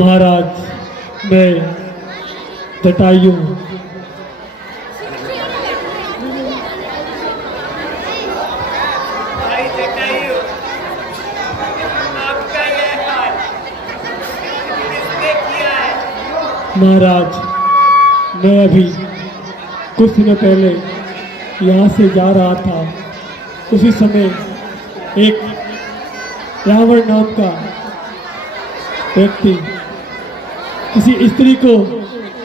महाराज मैं जटायु हूँ। भाई जटायु, आपका यह हाल किसने किया है? महाराज मैं अभी कुछ दिनों पहले यहाँ से जा रहा था। उसी समय एक रावण नाम का व्यक्ति किसी स्त्री को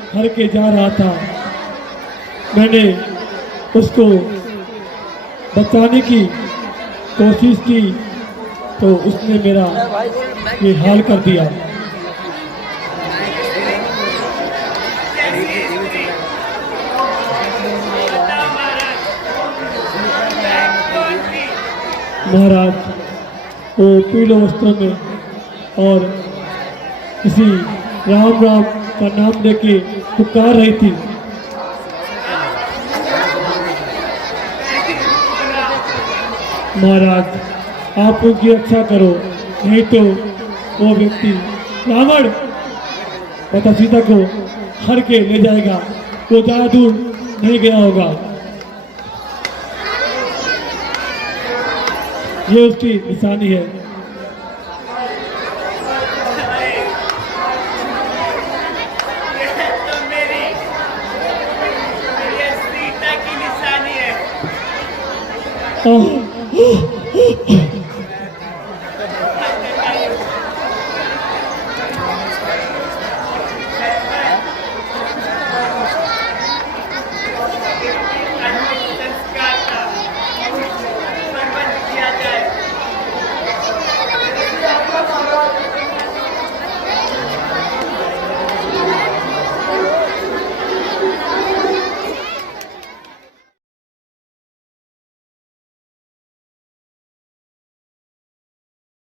हर के जा रहा था। मैंने उसको बचाने की कोशिश की तो उसने मेरा ये हाल कर दिया। बताओ महाराज, कौन थी? महाराज वो पीले वस्त्रों में और किसी राम राम का नाम लेके पुकार रही थी। महाराज आप उनकी रक्षा करो, नहीं तो वो व्यक्ति रावण माता सीता को हर के ले जाएगा। वो ज्यादा दूर नहीं गया होगा। ये उसकी निशानी है। तो मेरी ये सीता की निशानी है। आह,